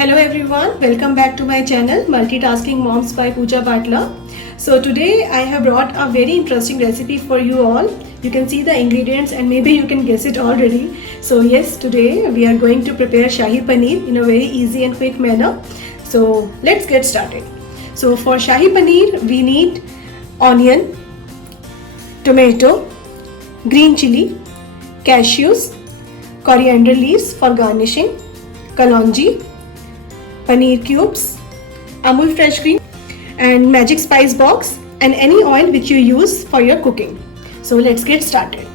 Hello everyone, welcome back to my channel Multitasking Moms by Pooja Batla. So today I have brought a very interesting recipe for you all. You can see the ingredients and maybe you can guess it already. So yes, today we are going to prepare Shahi Paneer in a very easy and quick manner. So let's get started. So for Shahi Paneer we need onion, tomato, green chili, cashews, coriander leaves for garnishing, kalonji, paneer cubes, Amul fresh cream and magic spice box and any oil which you use for your cooking. So let's get started.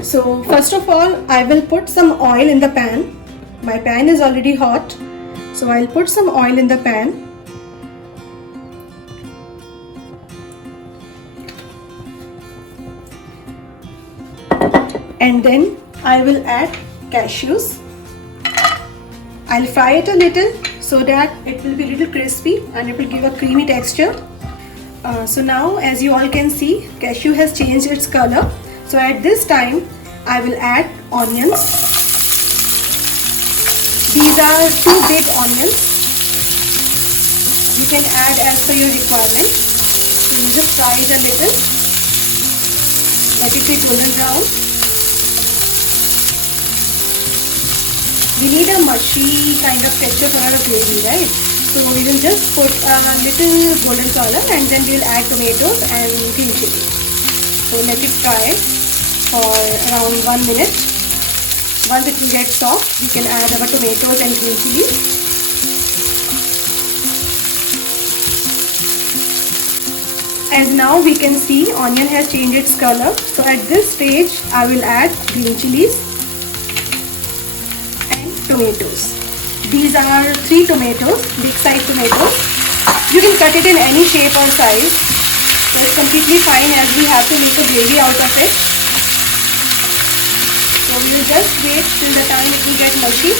So first of all I will put some oil in the pan. My pan is already hot. So I'll put some oil in the pan. And then I will add cashews. I'll fry it a little so that it will be a little crispy and it will give a creamy texture. So now as you all can see, cashew has changed its color. So at this time I will add onions. These are 2 big onions. You can add as per your requirement. You will just fry it a little. Let it be golden brown. We need a mushy kind of texture for our gravy, right? So we will just put a little golden color and then we will add tomatoes and green chili. So let it fry for around 1 minute. Once it will get soft, we can add our tomatoes and green chili. As now we can see onion has changed its color. So at this stage I will add green chilies. Tomatoes. These are 3 tomatoes, big size tomatoes. You can cut it in any shape or size. So it's completely fine as we have to make a gravy out of it. So we will just wait till the time it will get mushy.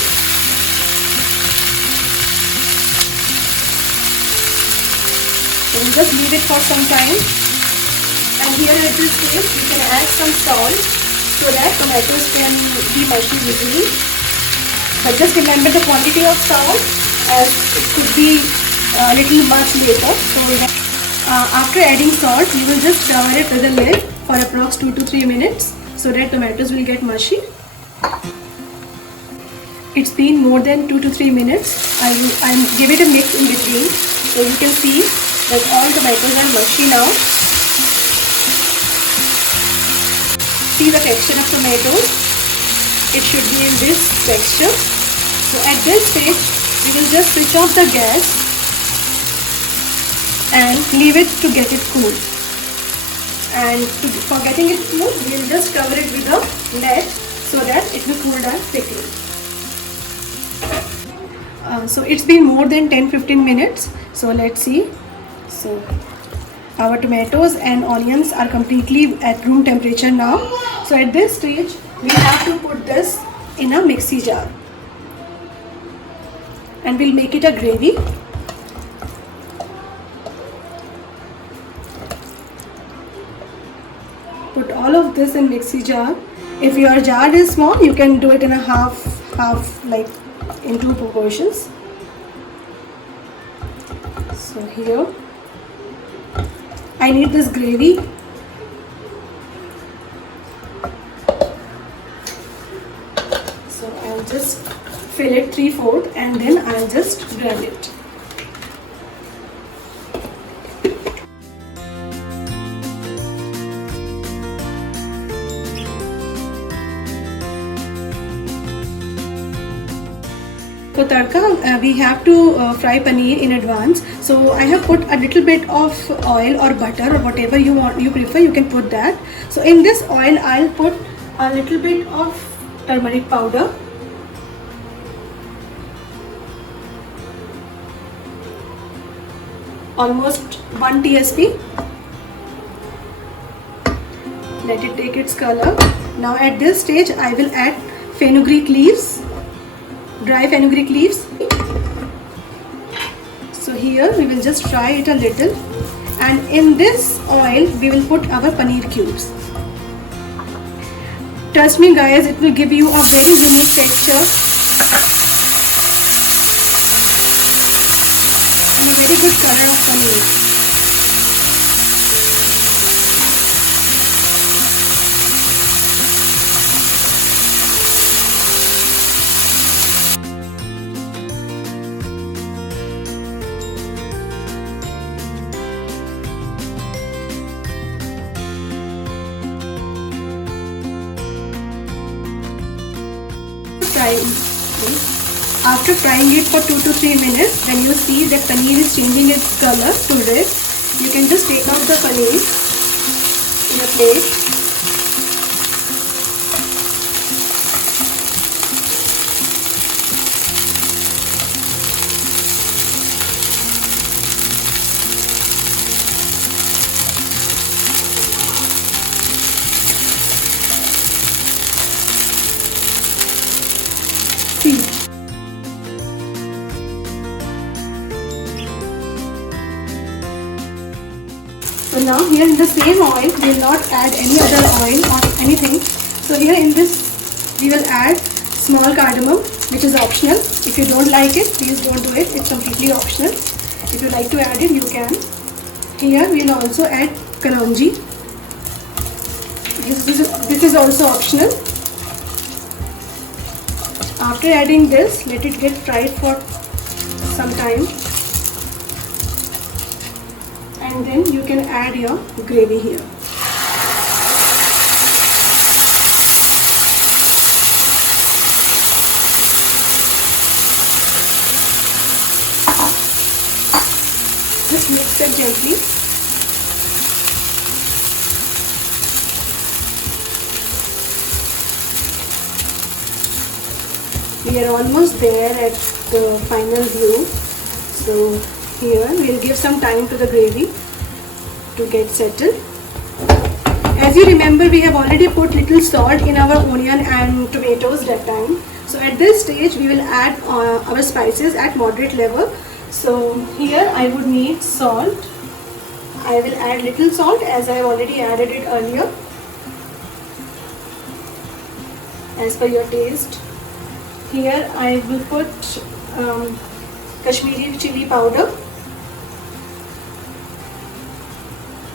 So we'll just leave it for some time. And here at this stage we can add some salt so that tomatoes can be mushy easily. But just remember the quantity of salt as it could be a little much later. So after adding salt, you will just cover it with a lid for approx 2 to 3 minutes so that tomatoes will get mushy. It's been more than 2 to 3 minutes. I'll give it a mix in between. So you can see that all tomatoes are mushy now. See the texture of tomatoes. It should be in this texture. So at this stage we will just switch off the gas and leave it to get it cool. And for getting it cool we will just cover it with a net so that it will cool down quickly. So it's been more than 10-15 minutes. So let's see. So our tomatoes and onions are completely at room temperature now. So at this stage we have to put this in a mixie jar and we'll make it a gravy. Put all of this in mixie jar. If your jar is small, you can do it in a half like in 2 proportions. So here I need this gravy. So I'll just fill it 3/4 and then I'll just blend it. For tadka, we have to fry paneer in advance. So I have put a little bit of oil or butter or whatever you prefer, you can put that. So in this oil I'll put a little bit of turmeric powder. Almost 1 TSP. Let it take its color. Now at this stage I will add fenugreek leaves, dry fenugreek leaves. So here we will just fry it a little and in this oil we will put our paneer cubes. Trust me guys, it will give you a very unique texture. very good color of paneer. After frying it for 2 to 3 minutes, when you see that paneer is changing its color to red, you can just take out the paneer in a plate. See. So now here in the same oil, we will not add any other oil or anything. So here in this, we will add small cardamom, which is optional. If you don't like it, please don't do it. It's completely optional. If you like to add it, you can. Here we will also add kalonji. This is also optional. After adding this, let it get fried for some time. And then you can add your gravy here. Just mix it gently. We are almost there at the final view. So here we will give some time to the gravy to get settled. As you remember, we have already put little salt in our onion and tomatoes that time. So at this stage we will add our spices at moderate level. So here I would need salt. I will add little salt as I have already added it earlier, as per your taste. Here I will put Kashmiri chili powder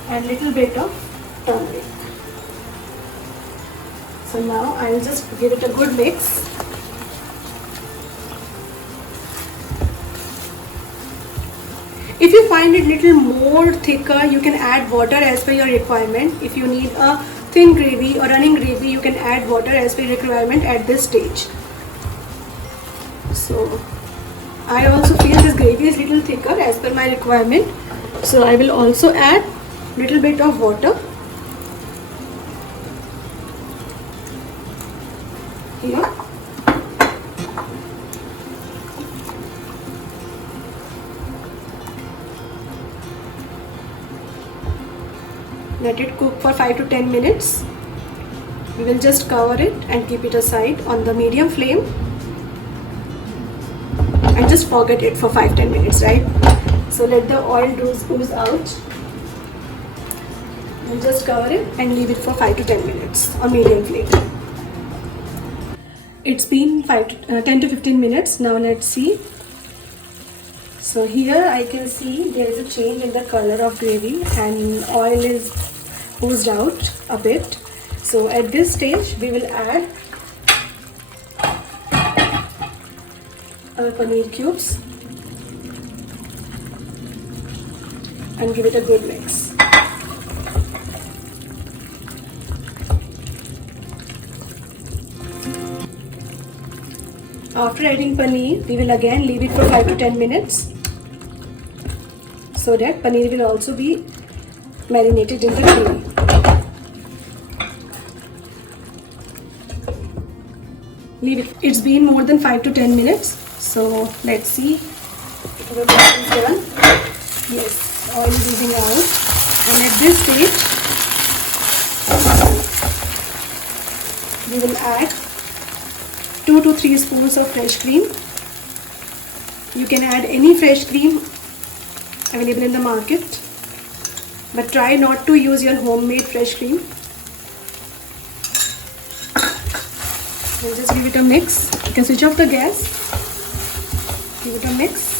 and little bit of turmeric. So now I will just give it a good mix. If you find it little more thicker, you can add water as per your requirement. If you need a thin gravy or running gravy, you can add water as per your requirement at this stage. So I also feel this gravy is little thicker as per my requirement. So I will also add little bit of water here. Let it cook for 5 to 10 minutes. We will just cover it and keep it aside on the medium flame and just forget it for 5-10 minutes, right? So let the oil ooze out. We'll just cover it and leave it for 5 to 10 minutes on medium flame. It's been 10 to 15 minutes. Now let's see. So here I can see there is a change in the color of gravy and oil is oozed out a bit. So at this stage we will add our paneer cubes and give it a good mix. After adding paneer, we will again leave it for 5 to 10 minutes so that paneer will also be marinated in the gravy. Leave it. It's been more than 5 to 10 minutes. So let's see if the process is done. Yes, oil is oozing out. And at this stage, we will add 2 to 3 spoons of fresh cream. You can add any fresh cream available in the market, but try not to use your homemade fresh cream. We'll just give it a mix. You can switch off the gas. Give it a mix.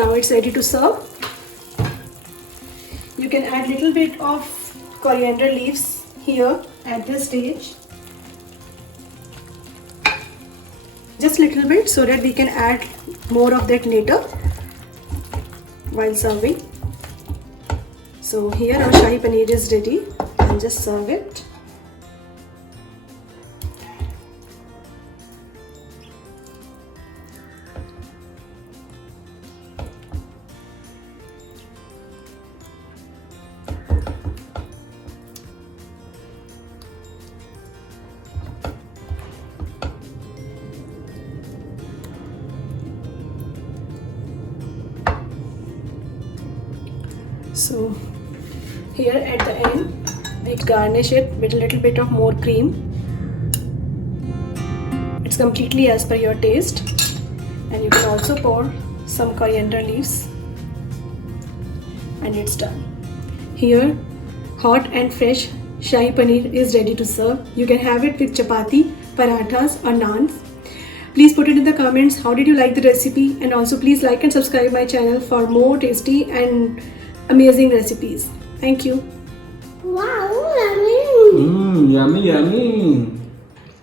Now it's ready to serve. You can add little bit of coriander leaves here at this stage. Just little bit so that we can add more of that later while serving. So here our Shahi Paneer is ready. I'll just serve it. So here at the end, we garnish it with a little bit of more cream. It's completely as per your taste, and you can also pour some coriander leaves, and it's done. Here, hot and fresh Shahi Paneer is ready to serve. You can have it with chapati, parathas or naans. Please put it in the comments how did you like the recipe, and also please like and subscribe my channel for more tasty and amazing recipes. Thank you. Wow, yummy. Yummy, yummy.